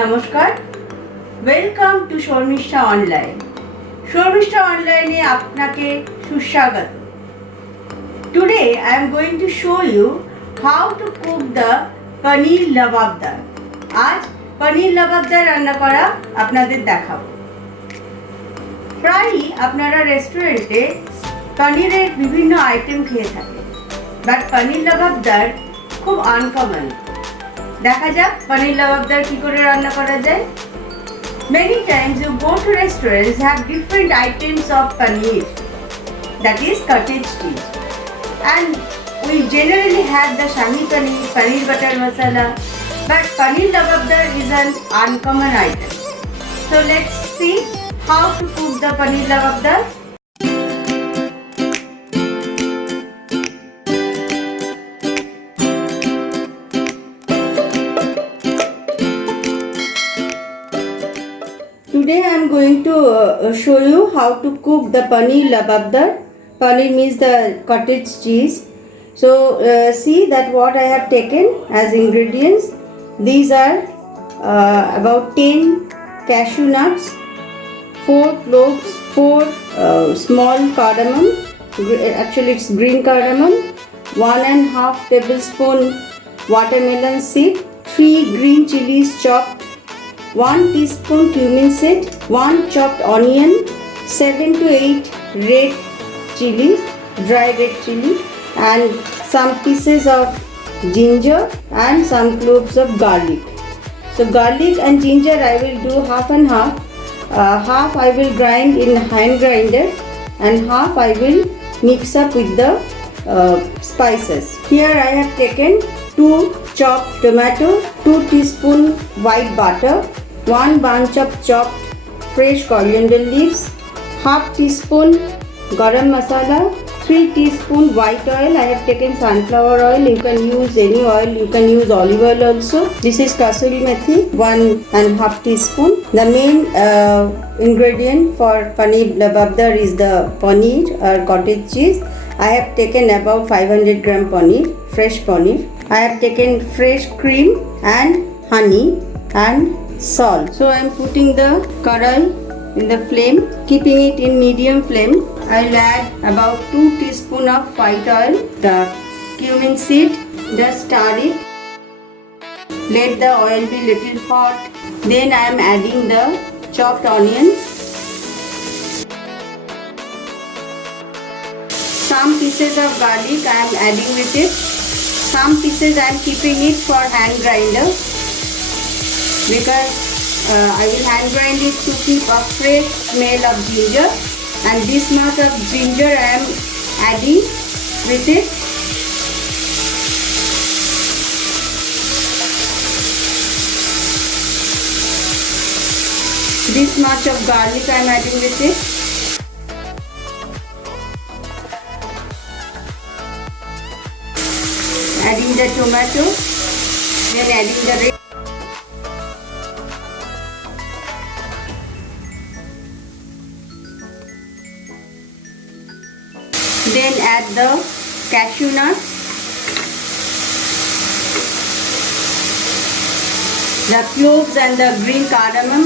নমস্কার, welcome to Sharmishtha online. Sharmishtha অনলাইনে আপনাকে সুস্বাগত। Today I am going to show you how to cook the paneer lababdar. আজ পনির লাবাবদার রান্না করা আপনাদের দেখাবো। প্রায়ই আপনারা রেস্টুরেন্টে পনিরের বিভিন্ন আইটেম খেয়ে থাকেন, বাট পনির লাবাবদার খুব আনকমন। দেখা যাক পনির লাবাবদার কি করে রান্না করা যায়। Many times you go to restaurants have different items of paneer, that is cottage cheese, and we generally have the shahi paneer, paneer butter masala, but paneer lababdar is an uncommon item. So let's see how to cook the paneer lababdar. Today I am going to show you how to cook the paneer lababdar. Paneer means the cottage cheese. So see that what I have taken as ingredients. These are about 10 cashew nuts, 4 cloves, 4 small cardamom. Actually it's green cardamom. 1.5 tablespoon watermelon seed, 3 green chilies chopped, 1 teaspoon cumin seed, 1 chopped onion, 7 to 8 red chilies, dry red chili, and some pieces of ginger and some cloves of garlic. So garlic and ginger I will do half and half. Half I will grind in hand grinder and half I will mix up with the spices. Here I have taken 2 chopped tomato, 2 teaspoon white butter, 1 bunch of chopped fresh coriander leaves, half teaspoon garam masala, 3 teaspoon white oil. I have taken sunflower oil. You can use any oil. You can use olive oil also. This is kasuri methi, 1.5 teaspoon. The main ingredient for paneer lababdar is the paneer or cottage cheese. I have taken about 500 gram paneer, fresh paneer. I have taken fresh cream and honey and salt. So I am putting the karai in the flame, keeping it in medium flame. I will add about 2 teaspoon of white oil, the cumin seed, just stir it. Let the oil be little hot. Then I am adding the chopped onion. Some pieces of garlic I am adding with it. Some pieces I am keeping it for hand grinder, because I will hand grind it to keep a fresh smell of ginger, and this much of ginger I am adding with it. This much of garlic I am adding with it. Adding the tomato, then adding the red. Then add the cashew nuts, the cloves and the green cardamom.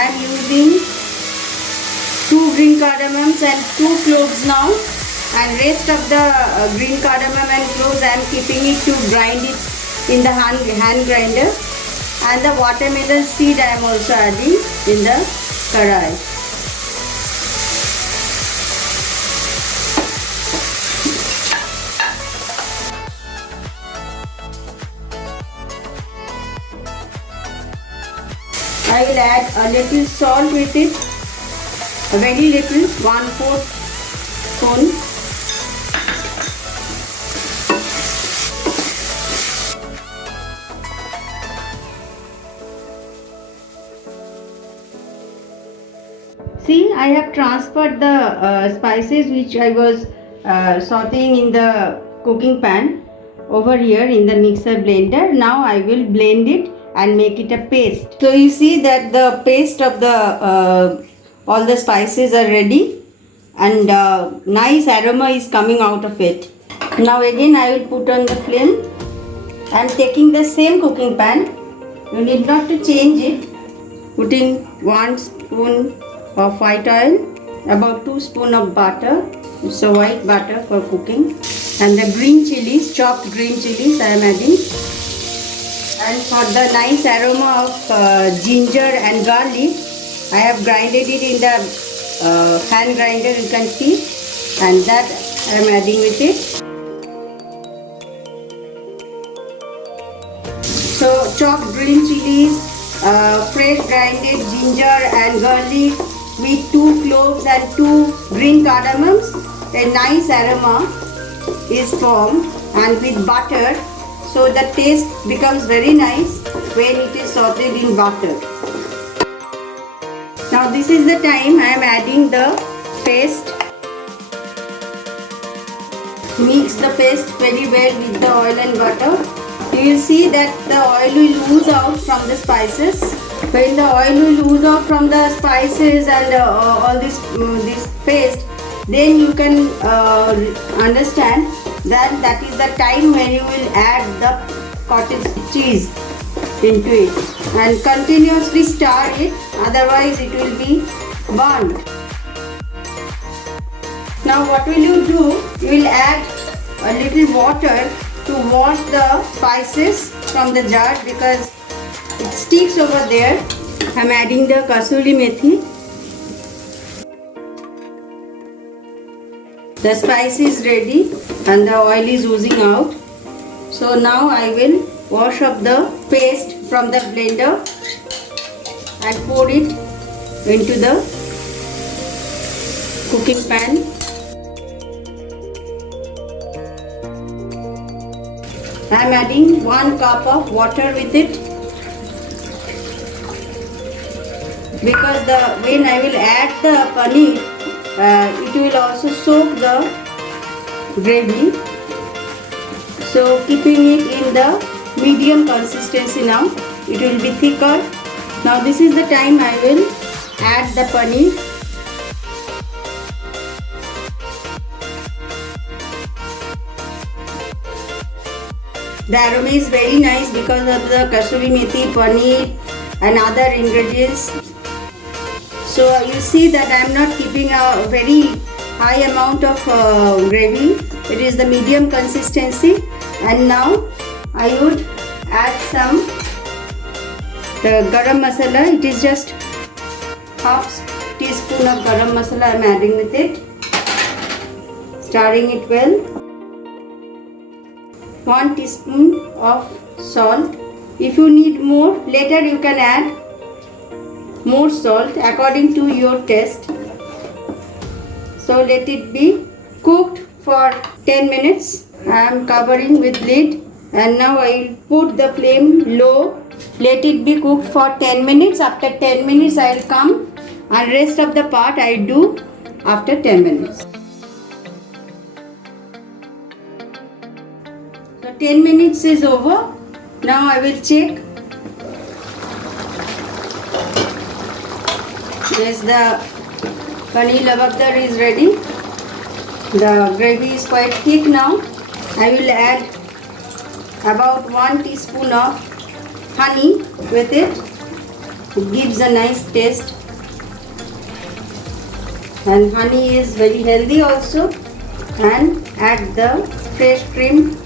I am using 2 green cardamoms and 2 cloves now, and rest of the green cardamom and cloves I am keeping it to grind it in the hand grinder, and the watermelon seed I am also adding in the karai. I will add a little salt with it, a very little, 1/4 spoon. See, I have transferred the spices which I was sauteing in the cooking pan over here in the mixer blender. Now I will blend it and make it a paste. So you see that the paste of the all the spices are ready, and nice aroma is coming out of it. Now again I will put on the flame. I am taking the same cooking pan You need not to change it. Putting 1 spoon of white oil, about 2 spoon of butter. It's a white butter for cooking. And the green chilies, chopped green chilies I am adding. And for the nice aroma of ginger and garlic, I have grinded it in the hand grinder, you can see, and that I am adding with it. So chopped green chilies, fresh grinded ginger and garlic with 2 cloves and 2 green cardamoms. A nice aroma is formed, and with butter, so the taste becomes very nice when it is sauteed in butter. Now this is the time I am adding the paste. Mix the paste very well with the oil and butter. You will see that the oil will ooze out from the spices. When the oil will ooze out from the spices and all this paste, then you can understand that is the time when you will add the cottage cheese into it and continuously stir it, otherwise it will be burnt. Now what will you do? You will add a little water to wash the spices from the jar because it sticks over there. I am adding the kasuri methi. The spice is ready and the oil is oozing out. So now I will wash up the paste from the blender and pour it into the cooking pan. I am adding 1 cup of water with it because when I will add the paneer, it will also soak the gravy. So keeping it in the medium consistency now, it will be thicker. Now this is the time I will add the paneer. The aroma is very nice because of the kasuri methi, paneer and other ingredients. So you see that I am not keeping a very high amount of gravy. It is the medium consistency. And now I would add some the garam masala. It is just half teaspoon of garam masala I am adding with it. Stirring it well. 1 teaspoon of salt. If you need more, later you can add more salt according to your taste. So let it be cooked for 10 minutes. I am covering with lid and now I will put the flame low. Let it be cooked for 10 minutes. After 10 minutes I will come and rest of the part I do after 10 minutes. So 10 minutes is over. Now I will check. Yes, the paneer lababdar is ready. The gravy is quite thick now. I will add about 1 teaspoon of honey with it. It gives a nice taste. And honey is very healthy also. And add the fresh cream.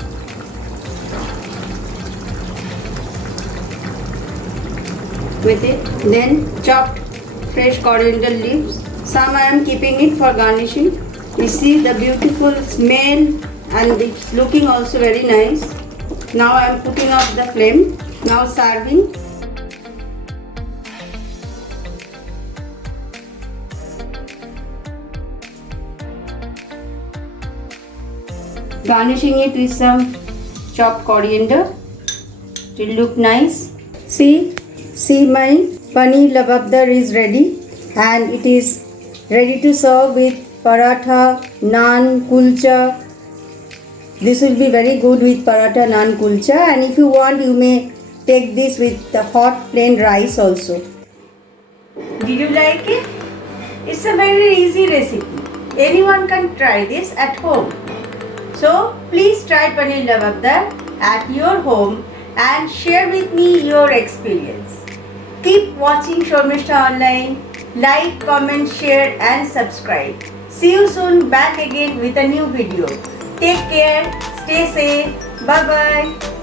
With it. Then chopped fresh coriander leaves. Some I am keeping it for garnishing. You see the beautiful smell and it's looking also very nice. Now I am putting off the flame. Now serving. Garnishing it with some chopped coriander. It will look nice. See my paneer lababdar is ready and it is ready to serve with paratha, naan, kulcha. This will be very good with paratha, naan, kulcha, and if you want you may take this with the hot plain rice also. Did you like it? It's a very easy recipe. Anyone can try this at home. So please try paneer lababdar at your home and share with me your experience. Keep watching Shormishta Online. Like, comment, share and subscribe. See you soon back again with a new video. Take care. Stay safe. Bye bye.